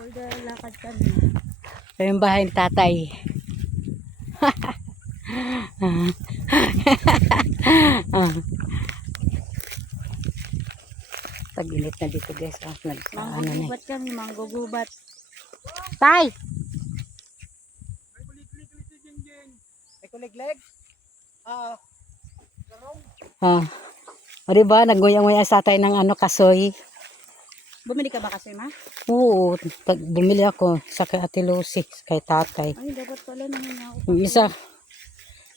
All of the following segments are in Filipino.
Lakad kami. Ito yung bahay ni tatay. Tag-init na dito guys. Manggugubat kami, manggugubat. Tay! May kuliglig? O diba, nagnguya-nguya sa tatay ng kasoy. Bumili ka ba kasi, ma? Oo, bumili ako sa kay Ate Lucy, kay tatay. Ay, dapat pala naman ako. Yung isa,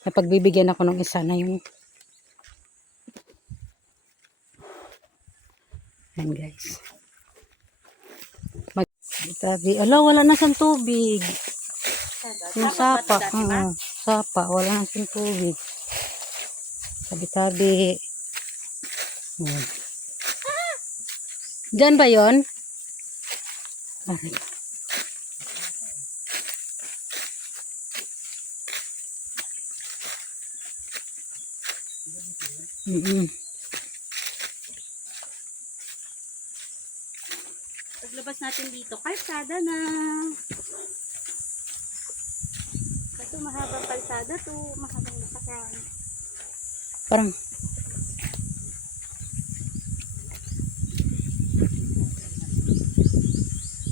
napagbibigyan ako ng isa na yung. Yan guys. Ala, wala na siyang tubig. Yung sapa. Sapa, wala na siyang tubig. Tabi-tabi. Diyan ba yon? Paglabas natin dito, kalsada na. Kasi mahabang kalsada to, mahabang nasakan.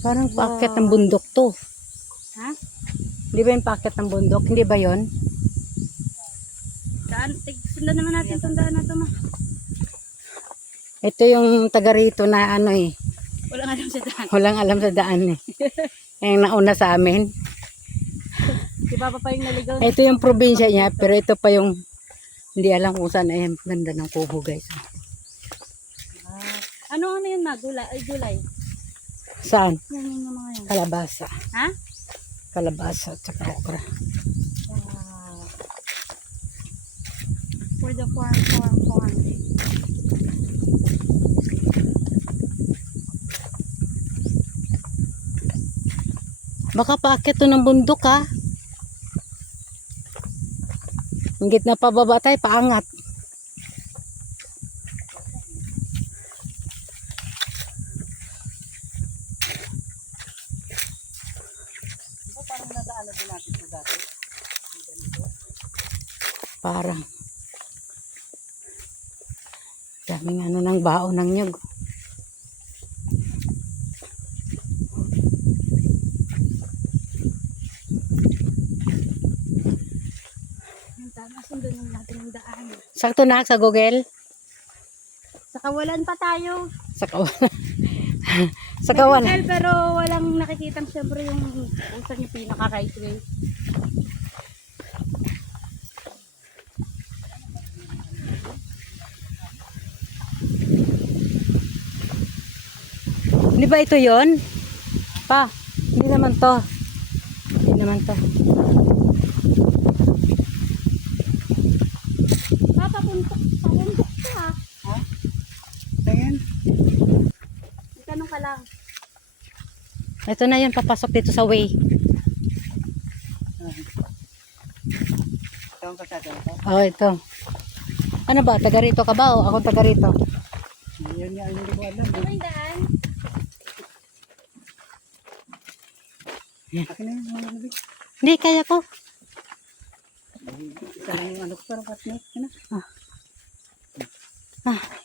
Parang paakyat ng bundok to. Ha? Hindi ba yung paakyat ng bundok? Hindi ba yon? Sundan naman natin itong daan na ito, ma. Ito yung taga rito na Walang alam sa daan. Walang alam sa daan Yung nauna sa amin. Si Papa pa yung naligaw. Ito yung probinsya niya, pero ito pa yung hindi alam kung saan. Ay, ganda ng kubo guys. Ano yun, ma? Gulay? Ay, gulay. Saan? Yan yung mga yan. Kalabasa. Ha? Kalabasa at saka okra. For the farm. Baka paakyat to ng bundok ha. Ang gitna pa baba tayo, paangat. Parang nadaanan din natin ito dati. Parang. Daming ng baon ng nyug. Sundan lang natin ang daan. Sakto na sa Google. Sa kawalan pa tayo. Sa kawalan. Sa kawalan. Google, pero walang nakikitang siyempre yung usan yung pinaka-right way. Hindi ba ito yon? Pa, hindi naman to. Hindi naman to. Papuntok ka. Ha? Tingin? Itanong ka lang. Ito na yun, papasok dito sa way. Ito ang kasada ito. Oh, ito. Ano ba? Taga rito ka ba o ako taga rito? Yun nga, hindi ko alam. Ano yung daan? Akin na yun, mga nabig. Hindi, kaya ko. Isa lang yung ko, parang katnik.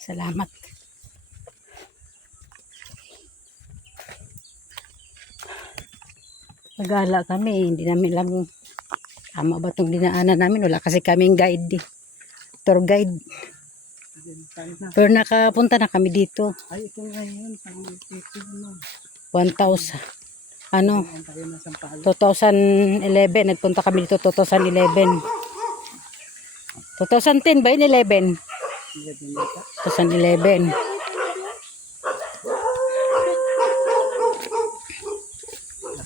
Salamat. Nagala kami, hindi namin alam tama ba itong dinaanan namin. Wala kasi kaming guide. Tour guide. Pero nakapunta na kami dito. Ay, ito nga yun. 1,000. 2011. Nagpunta kami dito 2011. 2010 ba yun? 11? 2011.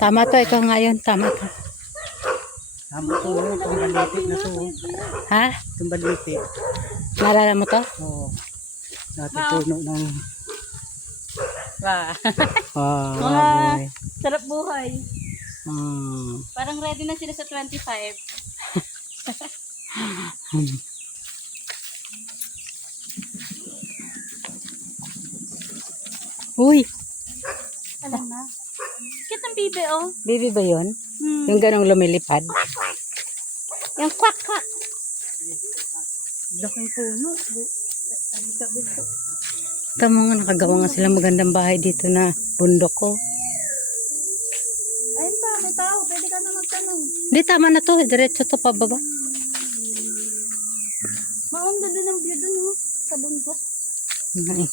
Tama to, ikaw ngayon. Tama to. Tama to, tumbalitik na to. Ha? Tumbalitik. Naalala mo to? Oo. Dati puno ng... Wow. Mga Sarap buhay. Hmm. Parang ready na sila sa 25. Uy! Alam na. Kit ng bibe, oh. Baby ba yun? Hmm. Yung ganong lumilipad? Yung kwak-kwak. Laking puno. Tabi-tabi po. Tama nga, nakagawa nga sila magandang bahay dito na bundok ko. Ayun pa, may tao. Pwede ka na magtanong. Hindi, tama na to. Diretso to pababa. Maong ganda ng view dun, oh. Sa bundok. Ay.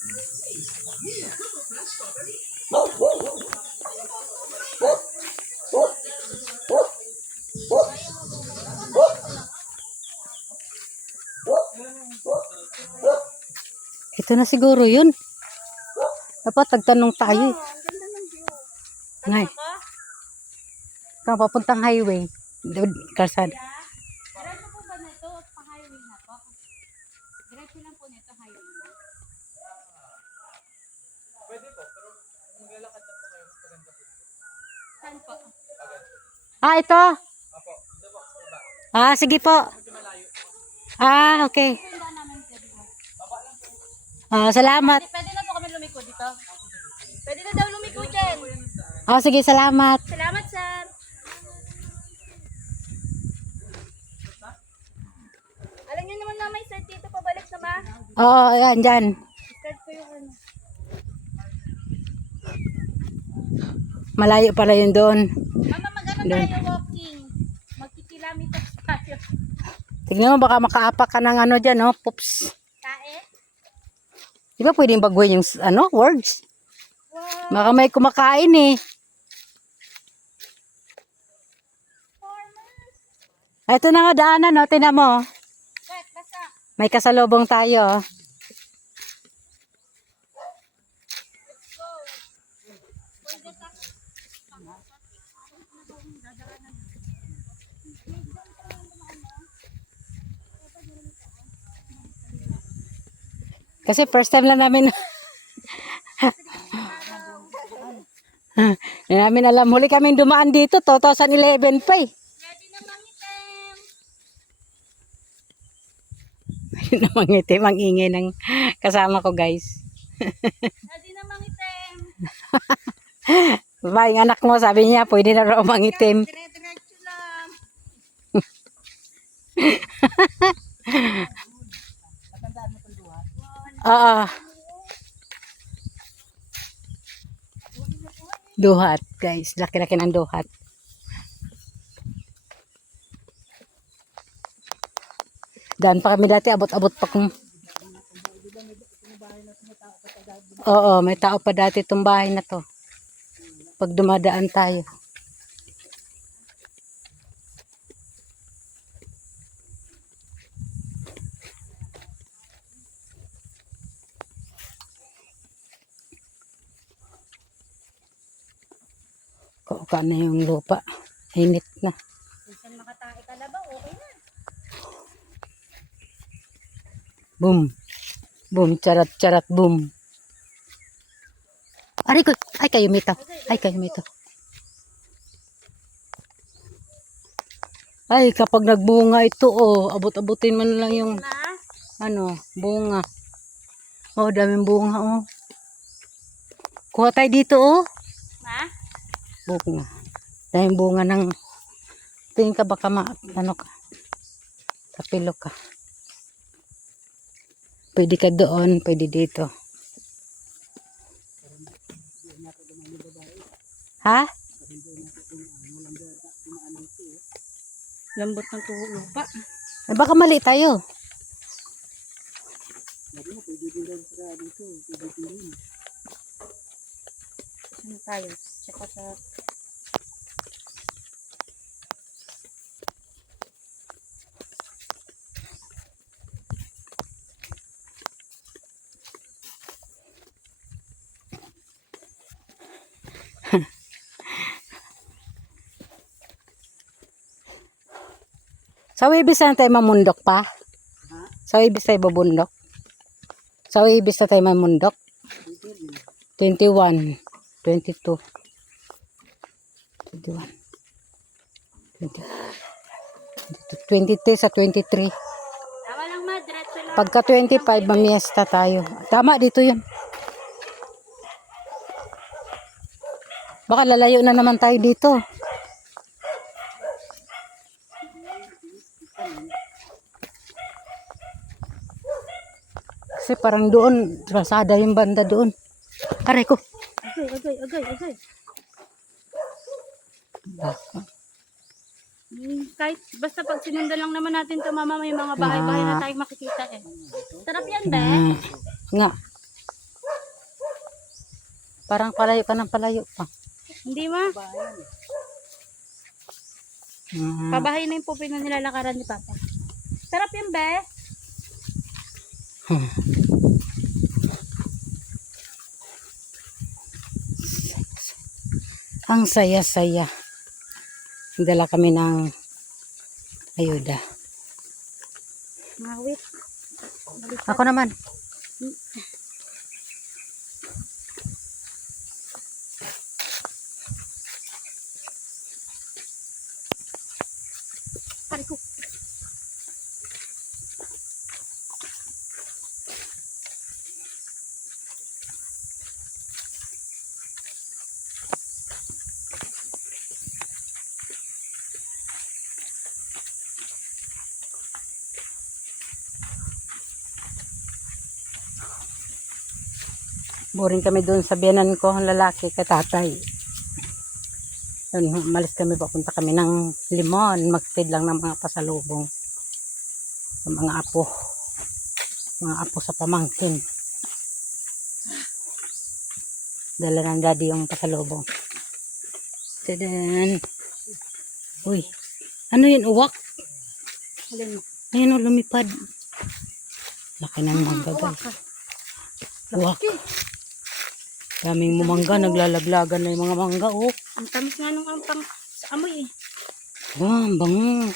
Yusi. Ito na siguro yun. Dapat tagtanong tayo. Oh, ang ganda ng view. Ngay. Ikaw, papuntang highway. Kalsada. Diretso po ba na ito? Pa-highway na to? Diretso lang po nito, highway na. Saan po? Ah, ito. Ah, sige po. Ah, okay. Sunda namin pwede po. Ah, salamat. Pwede na po kami lumiko dito. Pwede na daw lumiko dyan. Ah, sige, salamat. Salamat, sir. Alam niyo naman na may start dito pabalik na ba? Oo, ayan, dyan. Start ko yung ano. Malayo pala yun doon. Mama, mag-ano Doon. tayo walking? Magkikilometers tayo. Tignan mo, baka makaapak ka ng ano dyan, no? Poops. Kae? Di ba pwedeng baguhin yung, ano, words? Wow. Baka may kumakain eh. Farmers. Ito na nga daanan, no? Tingnan mo. Wait, basta. May kasalubong tayo. Let's go. Pwede ka. Kasi first time lang namin. Hindi namin alam. Huli kaming dumaan dito. 2011 pa eh. Ready na mangitim. Ayun na mangitim. Ang ingay ng kasama ko, guys. Ready na mangitim. Ba, yung anak mo, sabi niya, pwede na raw mangitim. Dire-diretso lang. Matandaan mo itong duha. Oo. Duhat, guys. Laki-laki ng duhat. Daan pa kami dati, abot-abot pa kung... Oo, may tao pa dati itong bahay na to. Pag dumadaan tayo. Kauka na yung lupa. Init na. Minsan makatae ka na ba? Okay na. Boom. Boom, charat-charat, boom. Aray ko. Ay, kayo mito. Ay, kayo mito. Ay, kapag nagbunga ito, oh, abot-abutin mo na lang yung, Na? ano, bunga. Oh, daming bunga, oh. Kuha tayo dito, oh. Ma? Bunga. Daming bunga ng, tingin ka baka ano ka, kapilo ka. Pwede ka doon, pwede dito. Ha? Lambot ng tuho lupa. Eh, baka mali tayo. Ano tayo? Tsaka sa... Sa Wibis na tayo mamundok pa? Sa Wibis tayo babundok? Sa Wibis na tayo mamundok? 21, 22, 21, 23 sa 23. Tama lang ma, diretso sila. Pagka 25, mamiesta tayo. Tama, dito yun. Baka lalayo na naman tayo dito. Kasi parang doon, rasada yung banda doon. Aray ko. Agay. Kahit basta pag sinundan lang naman natin to mama, may mga bahay-bahay na tayong makikita eh. Sarap yan, be. Nga. Parang palayo ka ng palayo pa. Hindi ma. Ah. Pabahay na yung pupi na nilalakaran ni Papa. Sarap yan, be. Ang saya-saya. Dala kami ng ayuda. Mawit. Ako naman. Pare ko. Boring kami doon sa biyanan ko, ang lalaki, katatay. Doon, umalis kami, papunta kami ng Limon. Magtid lang ng mga pasalubong. Sa mga apo. Mga apo sa pamangkin. Dala ng daddy yung pasalubong. Tadan. Uy. Ano yun? Uwak? Alin mo? Ayun o, lumipad. Laki ng mangga, guys. Uwak. Daming mumangga, naglalaglagan na yung mga mangga, oh. Ang tamis nga nung pang sa amoy eh. Wow, ang bango.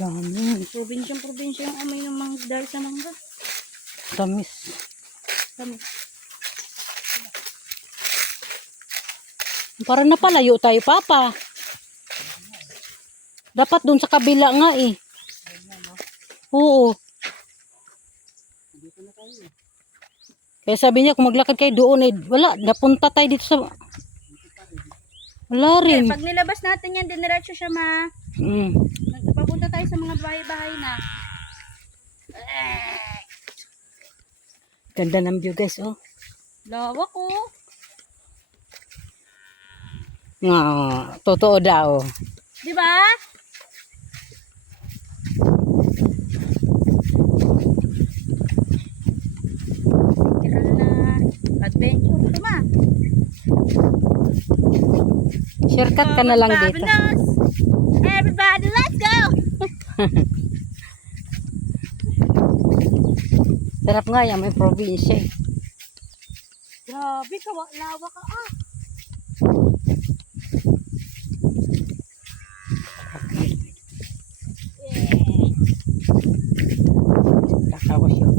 Dami. Probinsya yung amoy ng mga dahil sa mangga. Tamis. Tamis. Para napalayo tayo, Papa. Dapat dun sa kabila nga eh. Oo. Kaya sabi niya, kung maglakad kayo doon eh, wala, napunta tayo dito sa... Wala rin. Pag nilabas natin yan, diniretso siya ma. Papunta tayo sa mga bahay-bahay na. Ganda ng view, guys, oh. Lawak oh. Nga, totoo daw. Di ba? Adventure ito ma. Shortcut ka na lang dito. Fabulous. Everybody, let's go! Sarap nga yan, may probinsya eh. Grabe, lawak ka ah. Kakawas yun.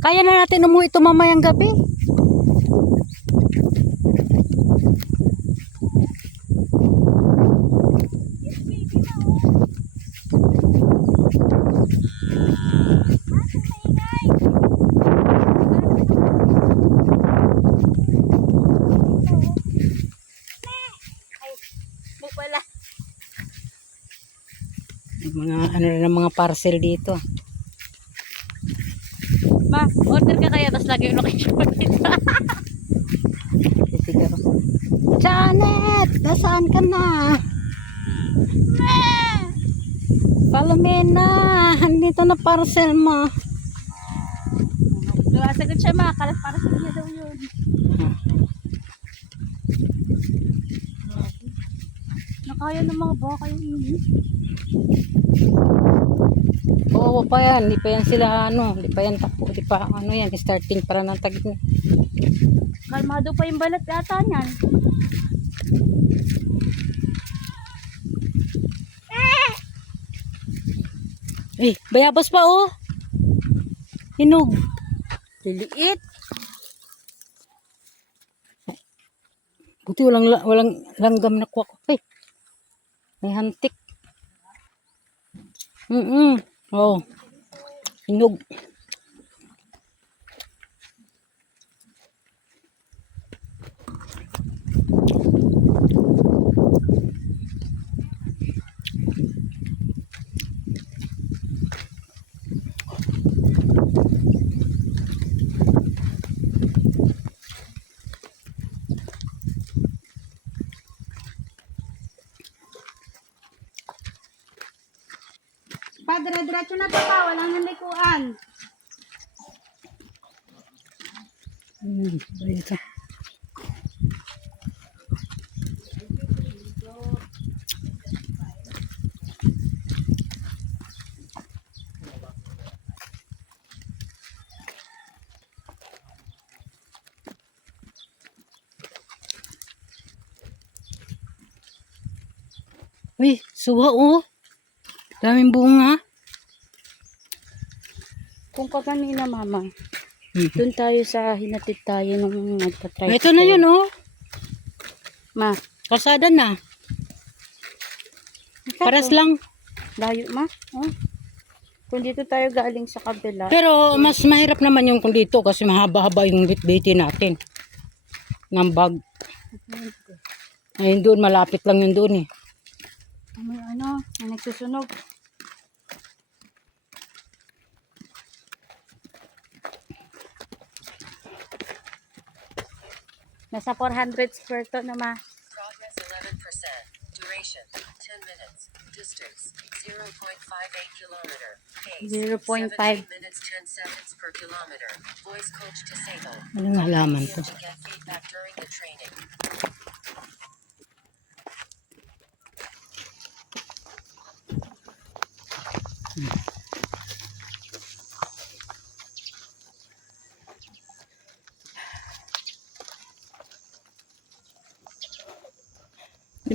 Kaya na natin umuwi ito mamayang gabi. Mga ano rin ang mga parcel dito. Ma, order ka kaya tapos lagi yung location dito. Siguro. Janet, nasaan ka na? Palomena, andito na parcel mo. Sagot siya ma, kalat para sa kanya daw yun. Nakaya ng mga baka yung init. Oo pa yan, hindi pa yan sila hindi pa yan tapo, hindi pa yan, starting para ng tagit na. Kalmado pa yung balat yata niyan. Eh, bayabas pa oh. Hinog. Liliit. Buti walang langgam na kuha ko. Ay, may hantik. Oh, hinog. Dire-diretso na to pa, walang nalikuan. Ito. Uy, suha oh. Daming bunga. Kung kaganina mama, doon tayo sa hinatid tayo nung nagpa-try. Ito na yun oh. Ma, Kalsada na. Paras lang. layo ma. Oh. Kung dito tayo galing sa kabila. Pero mas mahirap naman yung kung dito kasi mahaba-haba yung bitbiti natin. Ng bag. Ayun doon, malapit lang yun doon eh. May may nagsusunog. Nasa 400 square to na ma. Progress 11%. Duration 10 minutes. Distance 0.58 kilometer. Pace 0.5. 17 minutes 10 seconds per kilometer. Voice coach disabled. Anong halaman to? To get feedback during the training.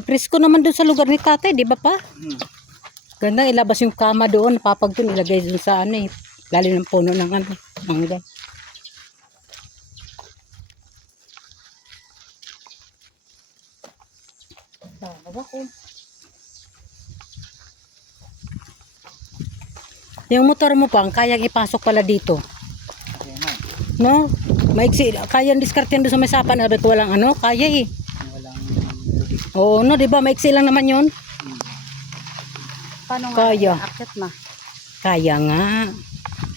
Presko naman doon sa lugar ni tatay, di ba pa? Ganda, ilabas yung kama doon, papag doon, ilagay doon sa ano eh. Lalim ng puno ng ano, mangga. Yung motor mo pang, kayang ipasok pala dito. No? Maiksi, kayang diskartehan doon sa may sapan, sabi ko walang ano, kaya eh. Walang Oo, no, di ba? Maiksi lang naman yun. Paano nga? Kaya. Akit ma. Kaya nga.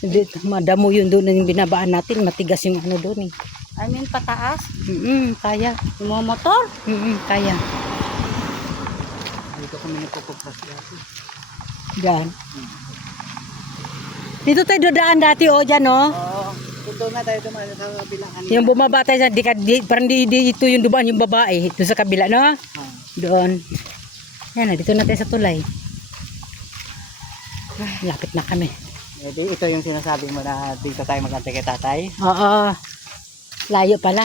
Hindi, madamo yun doon yung binabaan natin. Matigas yung ano doon eh. I mean pataas. Kaya. Yung mga motor. Kaya. dito kami nagpupupras dati. Diyan. Dito tayo dodaan dati o dyan o. Oo. Doon na tayo dumaan sa kabilaan. Yung bumaba tayo sa, parang dito yung dubaan yung babae. Doon sa kabila no? Doon. Yan na, dito na tayo sa tulay. Lapit na kami. Ito yung sinasabi mo na dito tayo magantay kay tatay. Oo. Layo pala.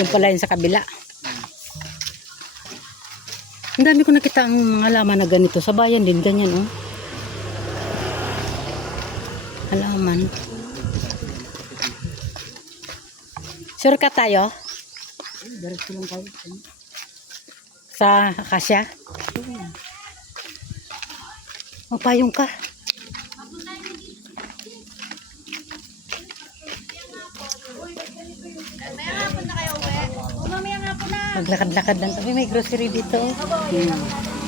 Yung pala yung sa kabila. Ang dami ko nakita ang mga halaman na ganito. Sa bayan din, ganyan oh. Halaman. Sure ka tayo? Diretso lang tayo. Sa Akasya? Magpayong ka. Maglakad-lakad lang kami. May grocery dito.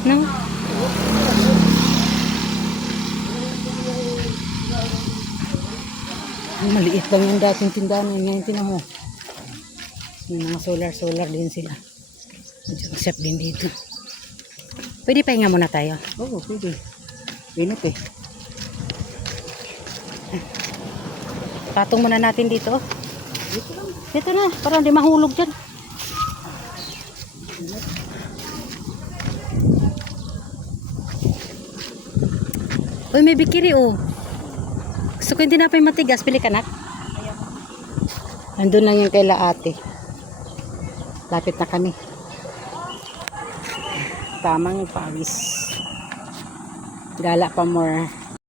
No? Maliit lang yung dating tindahan. Ngayon tinan mo. May mga solar din sila. Accept din dito. Pwede pahinga muna tayo. Oo, pwede. Init eh. Patong muna natin dito. Dito na. Para hindi mahulog dyan. Uy, may bikiri oh. Gusto ko yung tinapay matigas. Pili ka nak. Nandun lang yung kaila ate. Lapit na kami. Tamang pawis. Gala pa more.